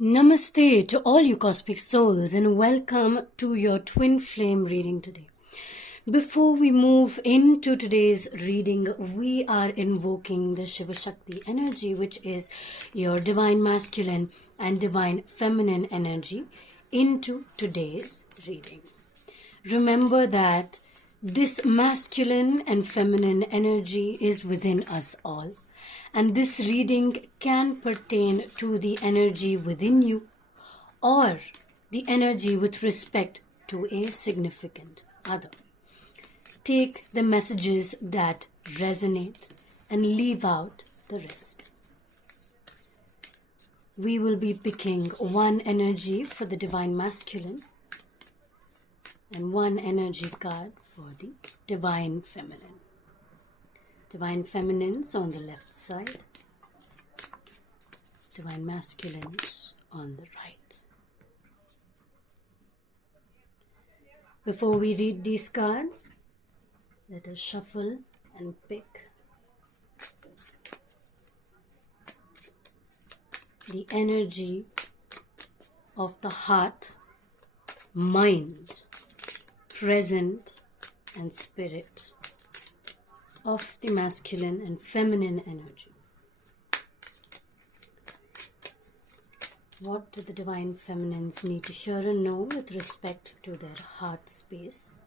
Namaste to all you cosmic souls and welcome to your twin flame reading today. Before we move into today's reading, we are invoking the Shiva Shakti energy, which is your divine masculine and divine feminine energy, into today's reading. Remember that this masculine and feminine energy is within us all. And this reading can pertain to the energy within you or the energy with respect to a significant other. Take the messages that resonate and leave out the rest. We will be picking one energy for the divine masculine and one energy card for the divine feminine. Divine feminines on the left side, divine masculines on the right. Before we read these cards, let us shuffle and pick the energy of the heart, mind, present, and spirit of the masculine and feminine energies. What do the divine feminines need to hear and know with respect to their heart space?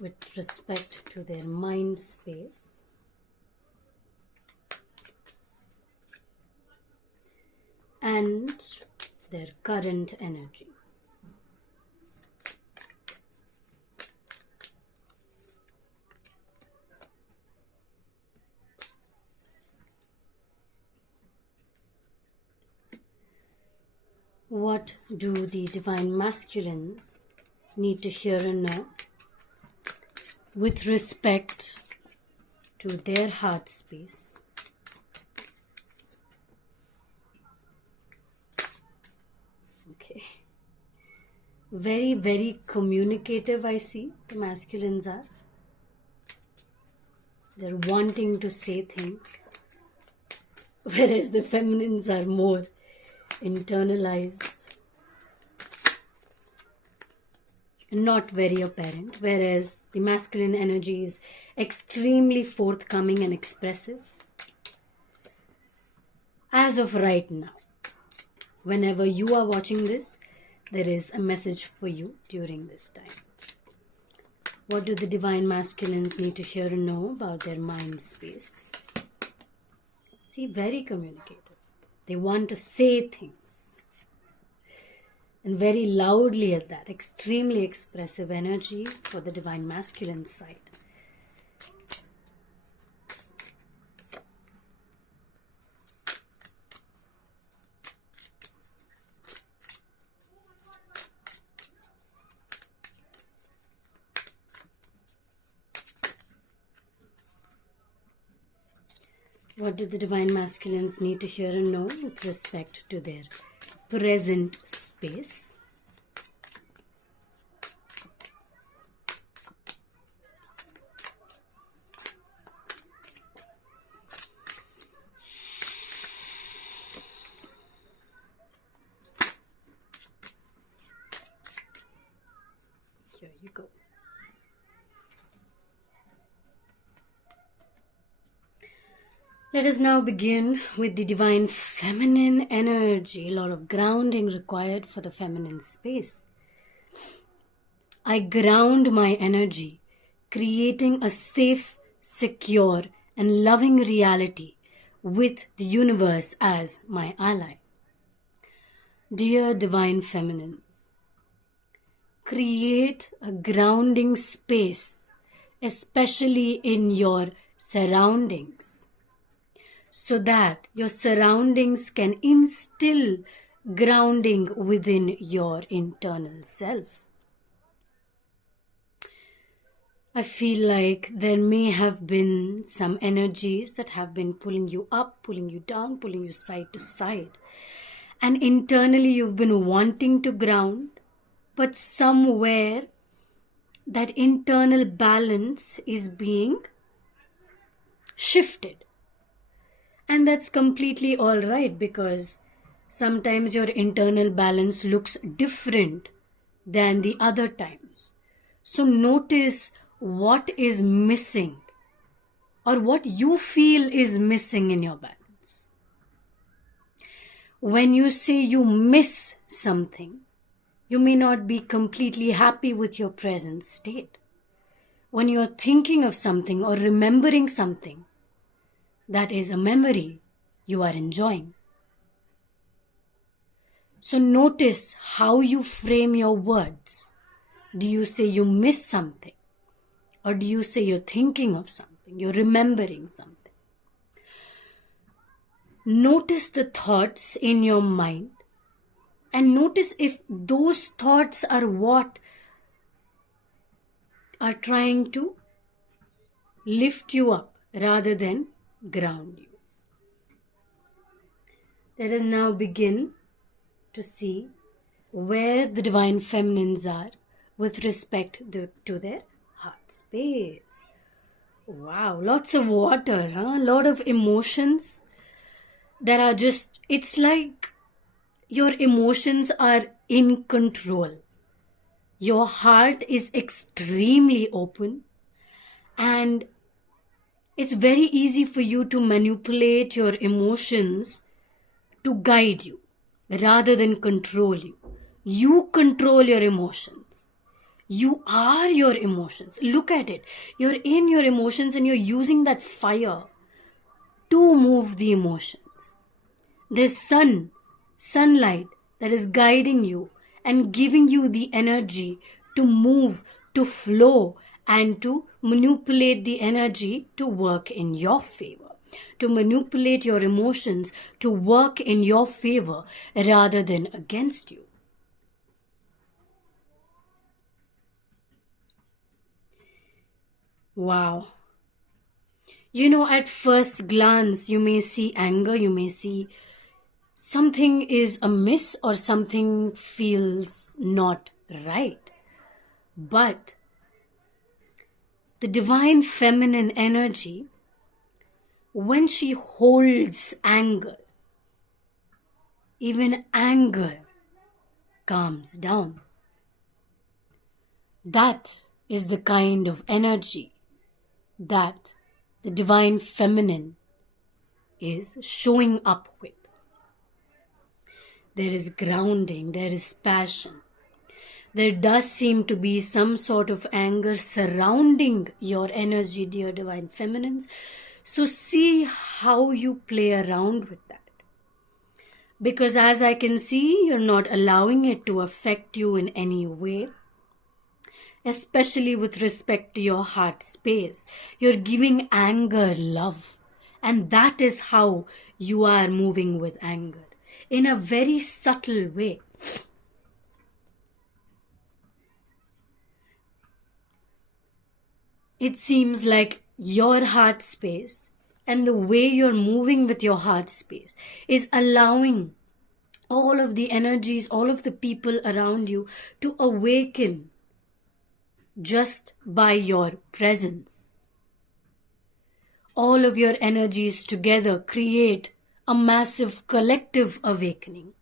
With respect to their mind space? And their current energies. What do the divine masculines need to hear and know with respect to their heart space? Okay. Very, very communicative, I see the masculines are. They're wanting to say things, whereas the feminines are more internalized and not very apparent, whereas the masculine energy is extremely forthcoming and expressive. As of right now, whenever you are watching this, there is a message for you during this time. What do the divine masculines need to hear and know about their mind space? See, very communicative. They want to say things. And very loudly at that. Extremely expressive energy for the divine masculine side. What do the divine masculines need to hear and know with respect to their present space? Here you go. Let us now begin with the divine feminine energy. A lot of grounding required for the feminine space. I ground my energy, creating a safe, secure, and loving reality with the universe as my ally. Dear divine feminines, create a grounding space, especially in your surroundings, so that your surroundings can instill grounding within your internal self. I feel like there may have been some energies that have been pulling you up, pulling you down, pulling you side to side. And internally you've been wanting to ground, but somewhere that internal balance is being shifted. And that's completely all right, because sometimes your internal balance looks different than the other times. So notice what is missing, or what you feel is missing in your balance. When you say you miss something, you may not be completely happy with your present state. When you're thinking of something or remembering something, that is a memory you are enjoying. So notice how you frame your words. Do you say you miss something? Or do you say you're thinking of something, you're remembering something? Notice the thoughts in your mind, and notice if those thoughts are what are trying to lift you up rather than ground you. Let us now begin to see where the divine feminines are with respect to their heart space. Wow, lots of water, a lot of emotions that are just, it's like your emotions are in control. Your heart is extremely open, and it's very easy for you to manipulate your emotions to guide you rather than control you. You control your emotions. You are your emotions. Look at it. You're in your emotions and you're using that fire to move the emotions. There's sunlight that is guiding you and giving you the energy to move, to flow, and to manipulate the energy to work in your favor, to manipulate your emotions to work in your favor rather than against you. Wow. At first glance, you may see anger, you may see something is amiss or something feels not right. But the divine feminine energy, when she holds anger, even anger calms down. That is the kind of energy that the divine feminine is showing up with. There is grounding, there is passion. There does seem to be some sort of anger surrounding your energy, dear divine feminines. So see how you play around with that. Because as I can see, you're not allowing it to affect you in any way, especially with respect to your heart space. You're giving anger love. And that is how you are moving with anger, in a very subtle way. It seems like your heart space and the way you're moving with your heart space is allowing all of the energies, all of the people around you to awaken just by your presence. All of your energies together create a massive collective awakening.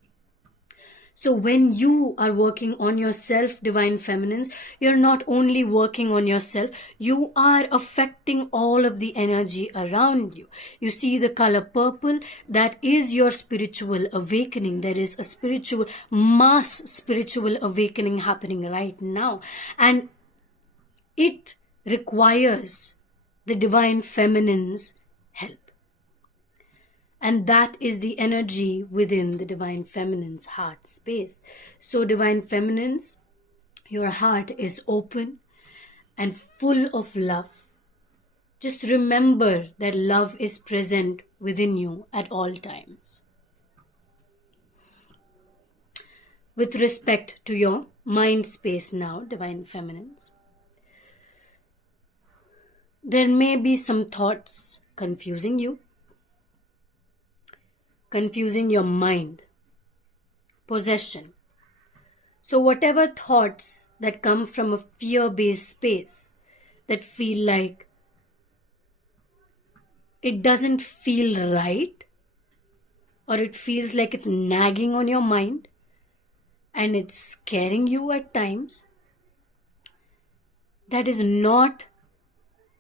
So when you are working on yourself, divine feminines, you're not only working on yourself, you are affecting all of the energy around you. You see the color purple, that is your spiritual awakening. There is a mass spiritual awakening happening right now. And it requires the divine feminine's help. And that is the energy within the divine feminine's heart space. So divine feminines, your heart is open and full of love. Just remember that love is present within you at all times. With respect to your mind space now, divine feminines, there may be some thoughts confusing you, confusing your mind, possession. So whatever thoughts that come from a fear-based space that feel like it doesn't feel right, or it feels like it's nagging on your mind and it's scaring you at times, that is not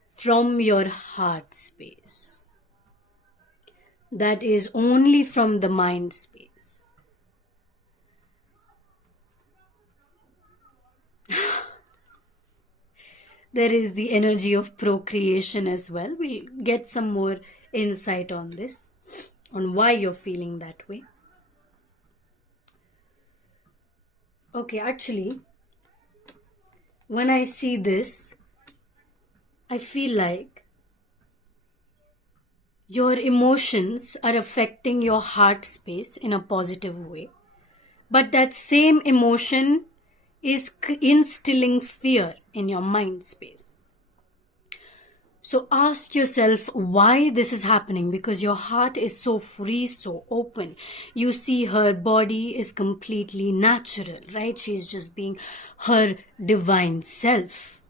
from your heart space. That is only from the mind space. There is the energy of procreation as well. We'll get some more insight on this, on why you're feeling that way. Okay, actually, when I see this, I feel like your emotions are affecting your heart space in a positive way. But that same emotion is instilling fear in your mind space. So ask yourself why this is happening, because your heart is so free, so open. You see her body is completely natural, right? She's just being her divine self.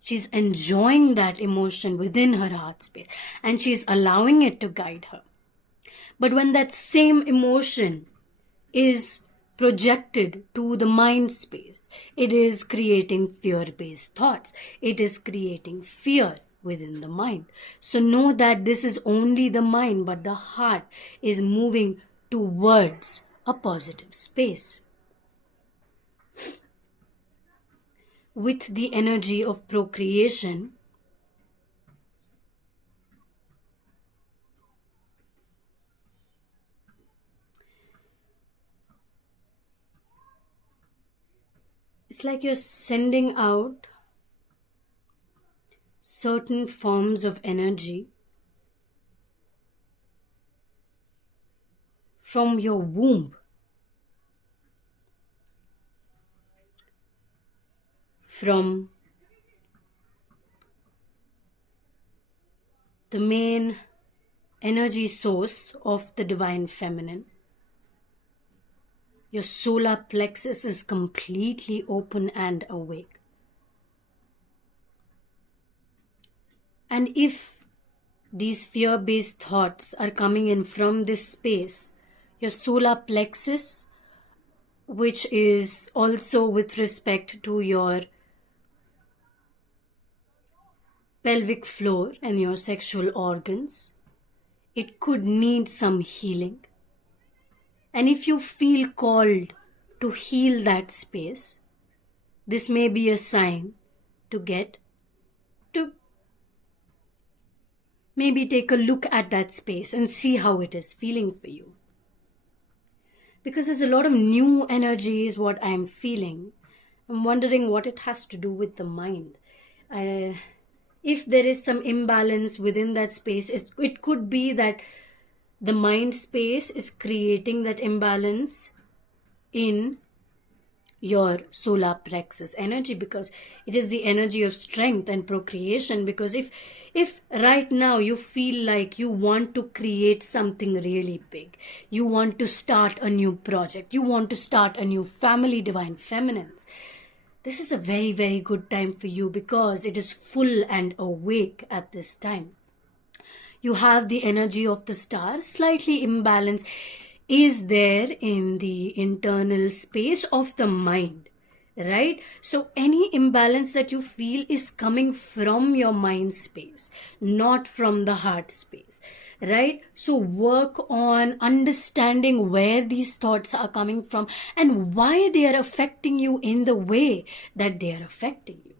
She's enjoying that emotion within her heart space and she's allowing it to guide her. But when that same emotion is projected to the mind space, it is creating fear-based thoughts. It is creating fear within the mind. So know that this is only the mind, but the heart is moving towards a positive space. With the energy of procreation, it's like you're sending out certain forms of energy from your womb, from the main energy source of the divine feminine. Your solar plexus is completely open and awake. And if these fear-based thoughts are coming in from this space, your solar plexus, which is also with respect to your pelvic floor and your sexual organs, it could need some healing. And if you feel called to heal that space, this may be a sign to maybe take a look at that space and see how it is feeling for you. Because there's a lot of new energy is what I'm feeling. I'm wondering what it has to do with the mind. If there is some imbalance within that space, it could be that the mind space is creating that imbalance in your solar plexus energy, because it is the energy of strength and procreation. Because if right now you feel like you want to create something really big, you want to start a new project, you want to start a new family, divine feminines, this is a very, very good time for you, because it is full and awake at this time. You have the energy of the star. Slightly imbalanced is there in the internal space of the mind, right? So any imbalance that you feel is coming from your mind space, not from the heart space, right? So work on understanding where these thoughts are coming from and why they are affecting you in the way that they are affecting you.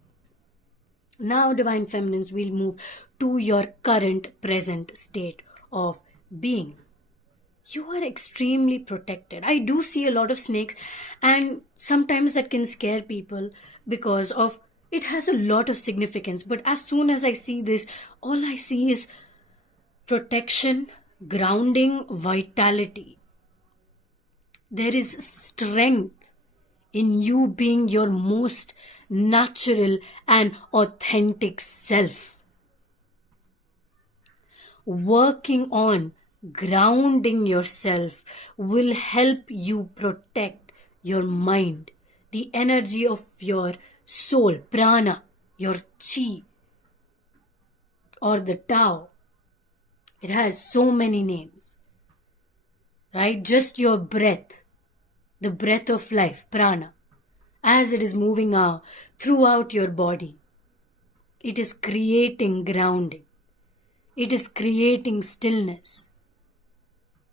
Now, divine feminines, we'll move to your current present state of being. You are extremely protected. I do see a lot of snakes, and sometimes that can scare people because of it has a lot of significance. But as soon as I see this, all I see is protection, grounding, vitality. There is strength in you being your most natural and authentic self. Working on grounding yourself will help you protect your mind the energy of your soul, prana, your chi, or the Tao. It has so many names, right? Just your breath, the breath of life, prana, as it is moving out throughout your body, it is creating grounding. It is creating stillness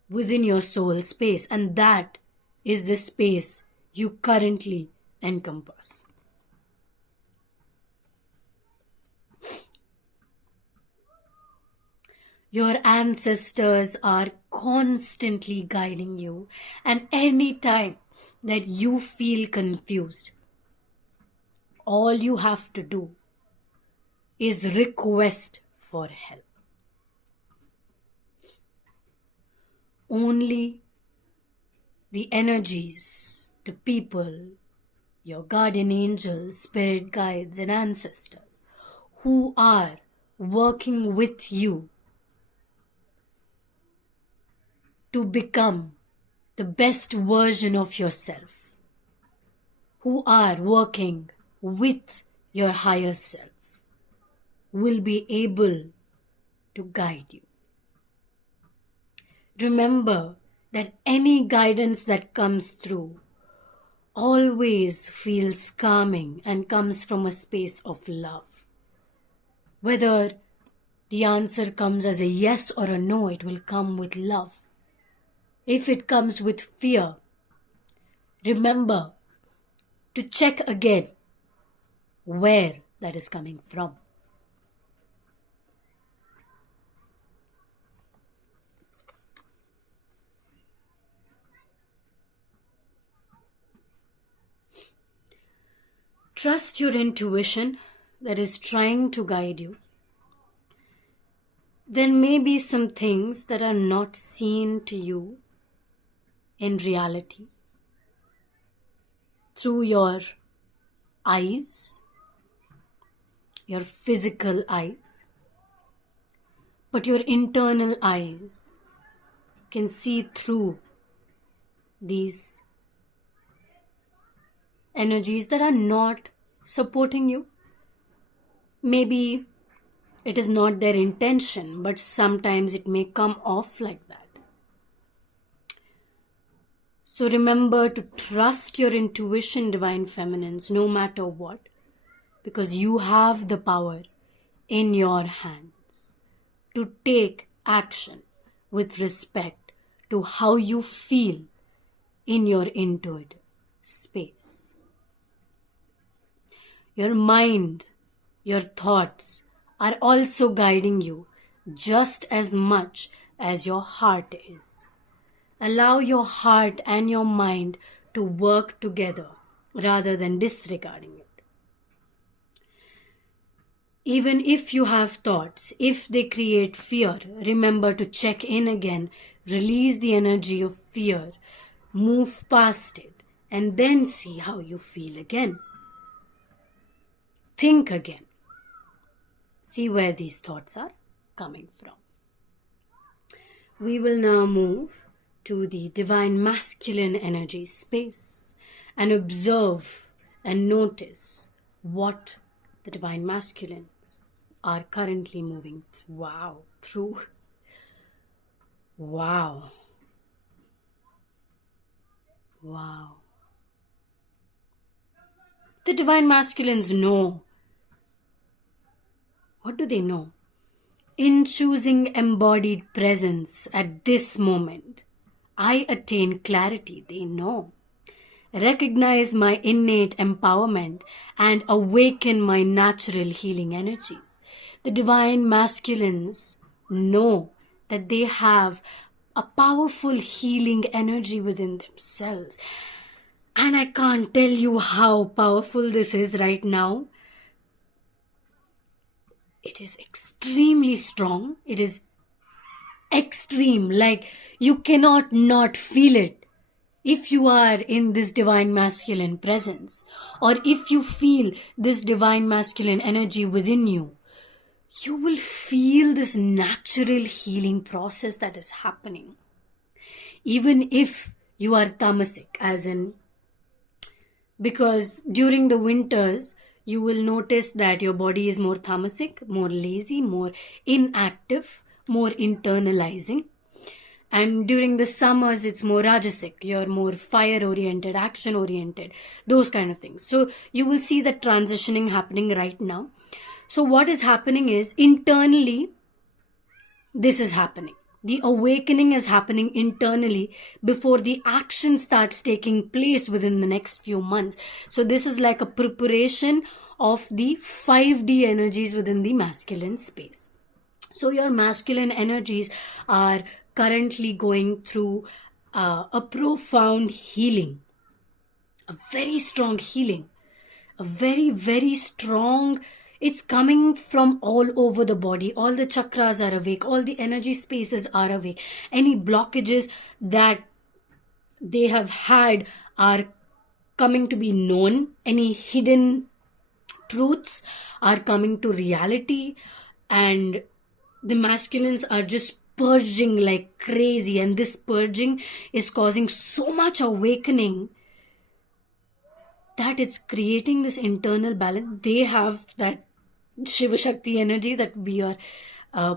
within your soul space, and that is the space you currently encompass. Your ancestors are constantly guiding you, and any time that you feel confused, all you have to do is request for help. Only the energies, the people, your guardian angels, spirit guides, and ancestors who are working with you to become the best version of yourself, who are working with your higher self, will be able to guide you. Remember that any guidance that comes through always feels calming and comes from a space of love. Whether the answer comes as a yes or a no, it will come with love. If it comes with fear, remember to check again where that is coming from. Trust your intuition that is trying to guide you. There may be some things that are not seen to you in reality through your eyes, your physical eyes, but your internal eyes can see through these energies that are not supporting you. Maybe it is not their intention, but sometimes it may come off like that. So remember to trust your intuition, Divine Feminines, no matter what, because you have the power in your hands to take action with respect to how you feel in your intuitive space. Your mind, your thoughts are also guiding you just as much as your heart is. Allow your heart and your mind to work together rather than disregarding it. Even if you have thoughts, if they create fear, remember to check in again, release the energy of fear, move past it, and then see how you feel again. Think again. See where these thoughts are coming from. We will now move to the Divine Masculine energy space and observe and notice what the Divine Masculines are currently moving through. Wow. The Divine Masculines know. What do they know? In choosing embodied presence at this moment, I attain clarity, they know. Recognize my innate empowerment and awaken my natural healing energies. The Divine Masculines know that they have a powerful healing energy within themselves. And I can't tell you how powerful this is right now. It is extremely strong. It is extreme, like you cannot not feel it. If you are in this Divine Masculine presence, or if you feel this Divine Masculine energy within you, you will feel this natural healing process that is happening. Even if you are tamasic, as in because during the winters, you will notice that your body is more tamasic, more lazy, more inactive, more internalizing. And during the summers, it's more rajasic. You're more fire oriented, action oriented, those kind of things. So you will see the transitioning happening right now. So what is happening is internally, this is happening. The awakening is happening internally before the action starts taking place within the next few months. So this is like a preparation of the 5D energies within the masculine space. So your masculine energies are currently going through a profound healing, a very strong healing, a very, very strong. It's coming from all over the body. All the chakras are awake, all the energy spaces are awake. Any blockages that they have had are coming to be known. Any hidden truths are coming to reality, and the masculines are just purging like crazy, and this purging is causing so much awakening that it's creating this internal balance. They have that Shiva Shakti energy that we are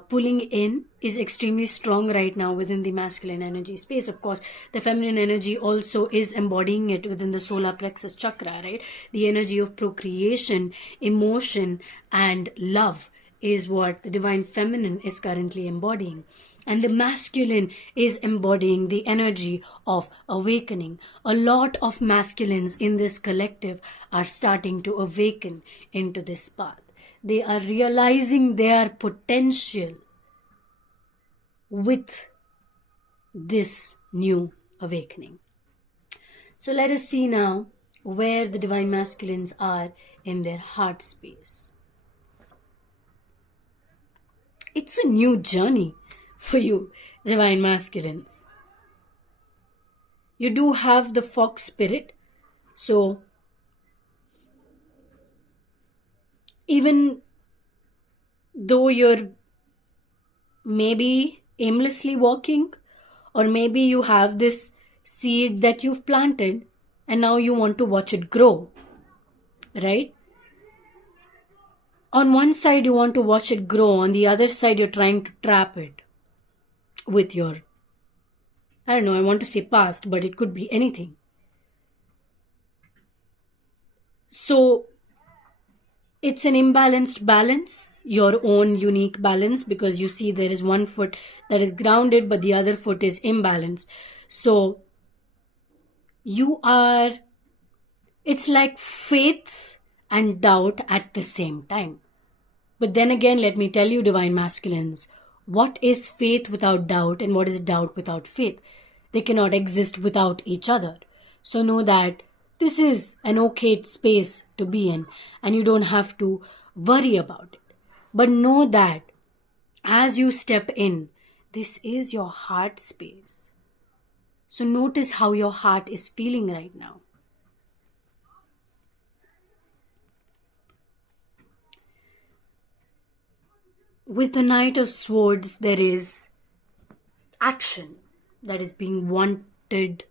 pulling in is extremely strong right now within the masculine energy space. Of course, the feminine energy also is embodying it within the solar plexus chakra, right? The energy of procreation, emotion, and love is what the divine feminine is currently embodying. And the masculine is embodying the energy of awakening. A lot of masculines in this collective are starting to awaken into this path. They are realizing their potential with this new awakening. So let us see now where the divine masculines are in their heart space. It's a new journey for you, divine masculines. You do have the fox spirit, so even though you're maybe aimlessly walking, or maybe you have this seed that you've planted and now you want to watch it grow, right? On one side you want to watch it grow, on the other side you're trying to trap it with your, I don't know, I want to say past, but it could be anything. So it's an imbalanced balance, your own unique balance, because you see there is one foot that is grounded but the other foot is imbalanced. So you are, it's like faith and doubt at the same time. But then again, let me tell you, divine masculines, what is faith without doubt and what is doubt without faith? They cannot exist without each other. So know that this is an okay space to be in and you don't have to worry about it. But know that as you step in, this is your heart space. So notice how your heart is feeling right now. With the Knight of Swords, there is action that is being wanted.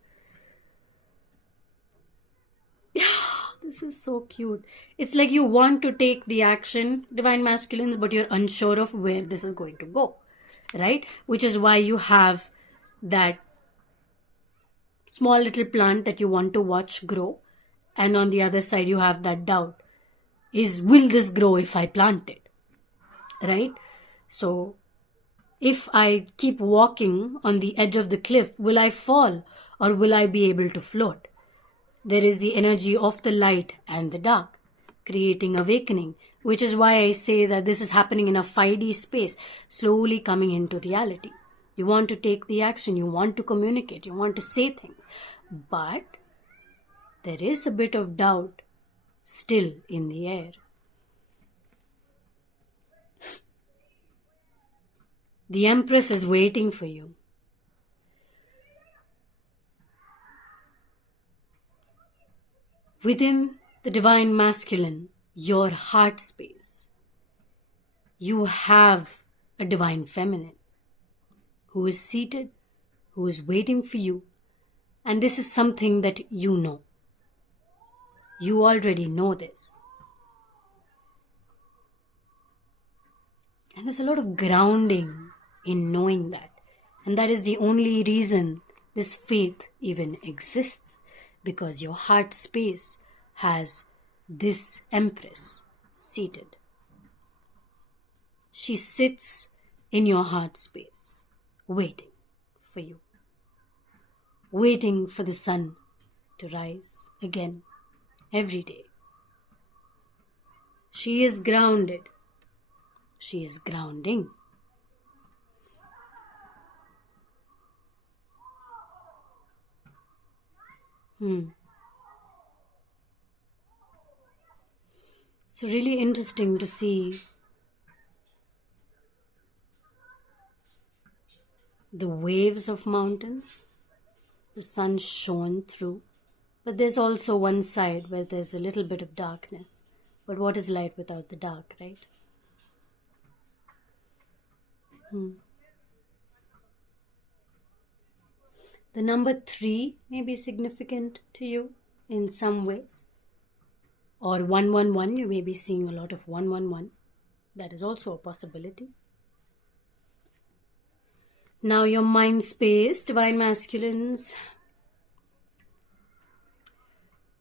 This is so cute. It's like you want to take the action, divine masculines, but you're unsure of where this is going to go, right? Which is why you have that small little plant that you want to watch grow, and on the other side you have that doubt. Will this grow if I plant it? Right? So if I keep walking on the edge of the cliff, will I fall or will I be able to float? There is the energy of the light and the dark, creating awakening, which is why I say that this is happening in a 5D space, slowly coming into reality. You want to take the action, you want to communicate, you want to say things, but there is a bit of doubt still in the air. The Empress is waiting for you. Within the divine masculine, your heart space, you have a divine feminine who is seated, who is waiting for you, and this is something that you know. You already know this. And there's a lot of grounding in knowing that. And that is the only reason this faith even exists. Because your heart space has this Empress seated. She sits in your heart space, waiting for you. Waiting for the sun to rise again every day. She is grounded. She is grounding. It's really interesting to see the waves of mountains. The sun shone through. But there's also one side where there's a little bit of darkness. But what is light without the dark, right? The number 3 may be significant to you in some ways. Or 111, you may be seeing a lot of 111. That is also a possibility. Now your mind space, Divine Masculines.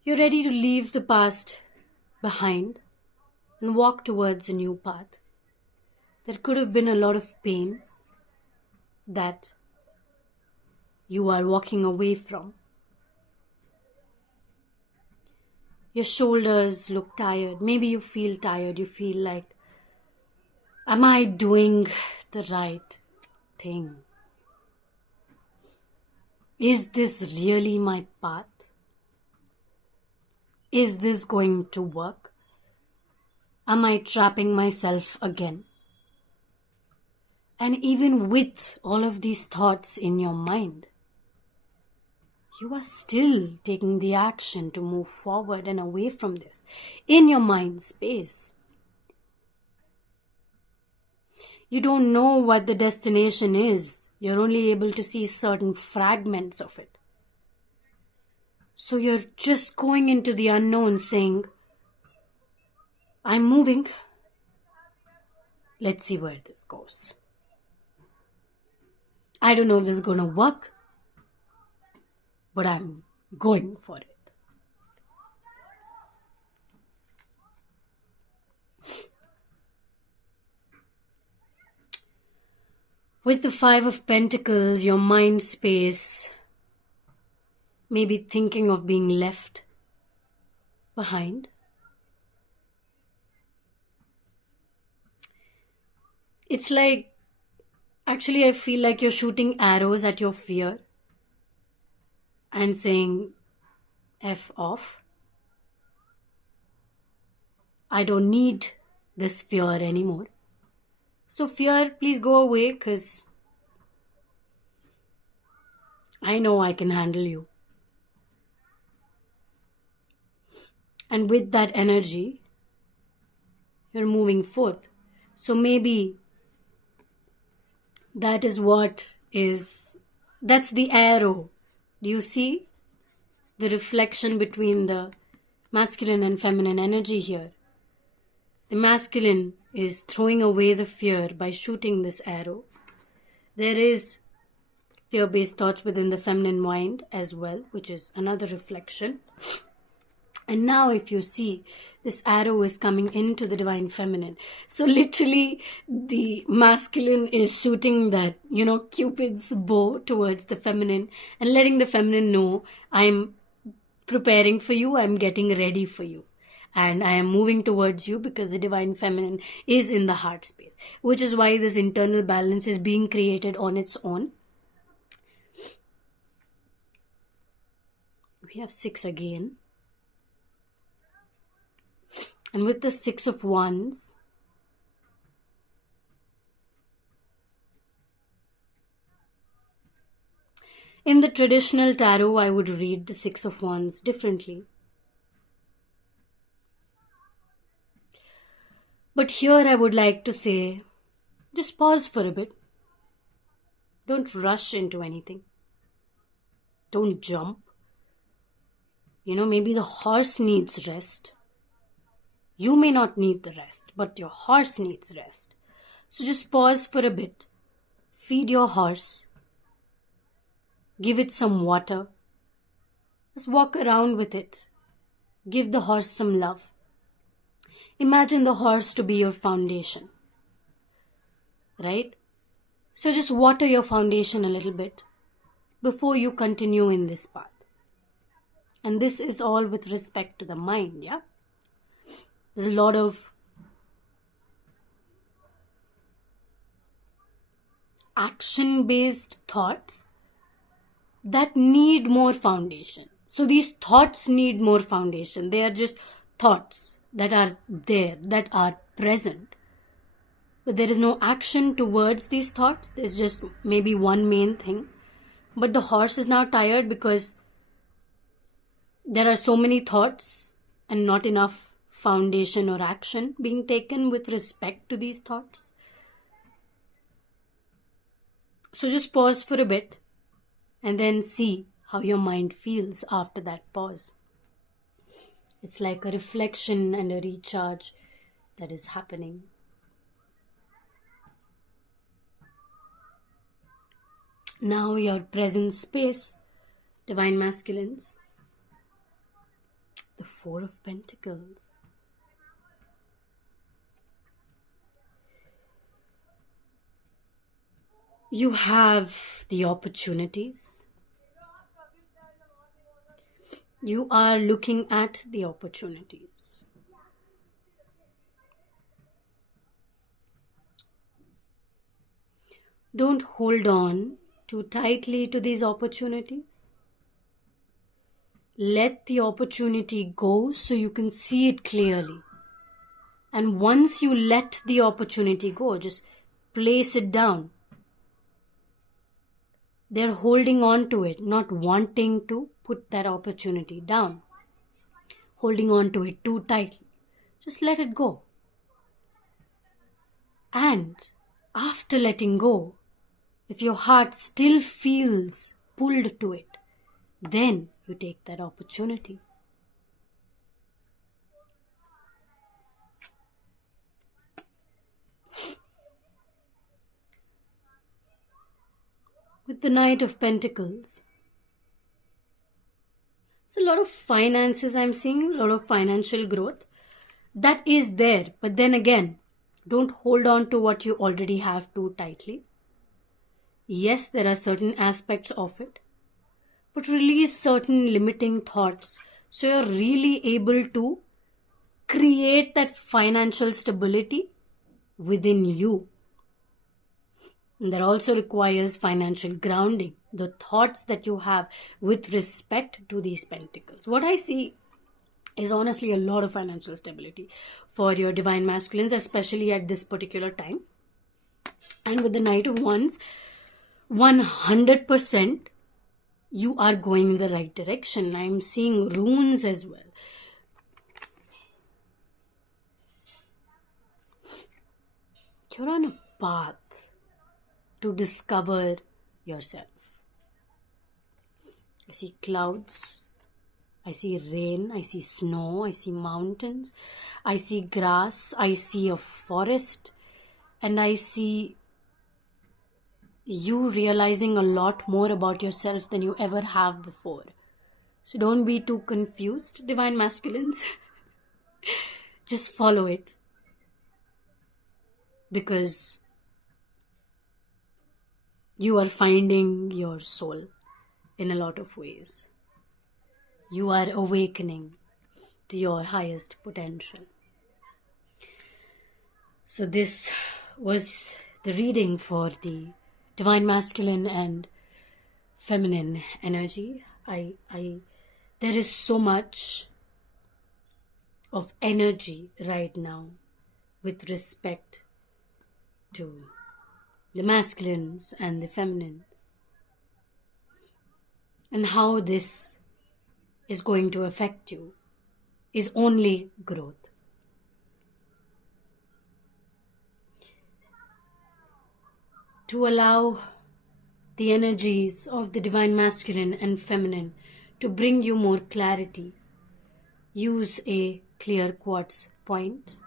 You're ready to leave the past behind and walk towards a new path. There could have been a lot of pain that you are walking away from. Your shoulders look tired. Maybe you feel tired. You feel like, am I doing the right thing? Is this really my path? Is this going to work? Am I trapping myself again? And even with all of these thoughts in your mind, you are still taking the action to move forward and away from this in your mind space. You don't know what the destination is. You're only able to see certain fragments of it. So you're just going into the unknown saying, I'm moving. Let's see where this goes. I don't know if this is going to work, but I'm going for it. With the 5 of Pentacles, your mind space may be thinking of being left behind. It's like, actually I feel like you're shooting arrows at your fear and saying, F off. I don't need this fear anymore. So fear, please go away, because I know I can handle you. And with that energy, you're moving forth. So maybe that is that's the arrow. Do you see the reflection between the masculine and feminine energy here? The masculine is throwing away the fear by shooting this arrow. There is fear-based thoughts within the feminine mind as well, which is another reflection. And now if you see, this arrow is coming into the divine feminine. So literally the masculine is shooting that, Cupid's bow towards the feminine and letting the feminine know, I'm preparing for you, I'm getting ready for you. And I am moving towards you because the divine feminine is in the heart space, which is why this internal balance is being created on its own. We have 6 again. And with the 6 of Wands, in the traditional tarot, I would read the 6 of Wands differently. But here I would like to say, just pause for a bit. Don't rush into anything. Don't jump. Maybe the horse needs rest. You may not need the rest, but your horse needs rest. So just pause for a bit. Feed your horse. Give it some water. Just walk around with it. Give the horse some love. Imagine the horse to be your foundation. Right? So just water your foundation a little bit before you continue in this path. And this is all with respect to the mind, yeah? There's a lot of action-based thoughts that need more foundation. So these thoughts need more foundation. They are just thoughts that are there, that are present. But there is no action towards these thoughts. There's just maybe one main thing. But the horse is now tired because there are so many thoughts and not enough foundation or action being taken with respect to these thoughts. So just pause for a bit and then see how your mind feels after that pause. It's like a reflection and a recharge that is happening. Now your present space, Divine Masculines. The Four of Pentacles. You have the opportunities. You are looking at the opportunities. Don't hold on too tightly to these opportunities. Let the opportunity go so you can see it clearly. And once you let the opportunity go, just place it down. They're holding on to it, not wanting to put that opportunity down. Holding on to it too tightly. Just let it go. And after letting go, if your heart still feels pulled to it, then you take that opportunity. With the Knight of Pentacles, it's a lot of finances I'm seeing, a lot of financial growth. That is there, but then again, don't hold on to what you already have too tightly. Yes, there are certain aspects of it, but release certain limiting thoughts so you're really able to create that financial stability within you. And that also requires financial grounding, the thoughts that you have with respect to these pentacles. What I see is honestly a lot of financial stability for your Divine Masculines, especially at this particular time. And with the Knight of Wands, 100% you are going in the right direction. I'm seeing runes as well. You're on a path to discover yourself. I see clouds, I see rain, I see snow, I see mountains, I see grass, I see a forest, and I see you realizing a lot more about yourself than you ever have before. So don't be too confused, Divine Masculines. Just follow it. Because you are finding your soul in a lot of ways. You are awakening to your highest potential. So this was the reading for the Divine Masculine and Feminine energy. There is so much of energy right now with respect to the masculines and the feminines, and how this is going to affect you is only growth. To allow the energies of the Divine Masculine and Feminine to bring you more clarity, use a clear quartz point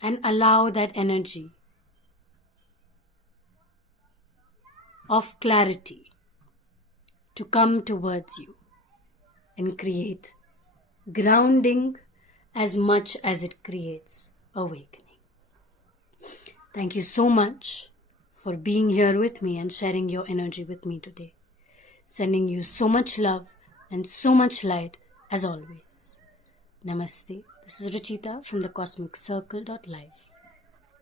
and allow that energy of clarity to come towards you and create grounding as much as it creates awakening. Thank you so much for being here with me and sharing your energy with me today. Sending you so much love and so much light as always. Namaste. This is Ruchita from the Cosmic Circle.life.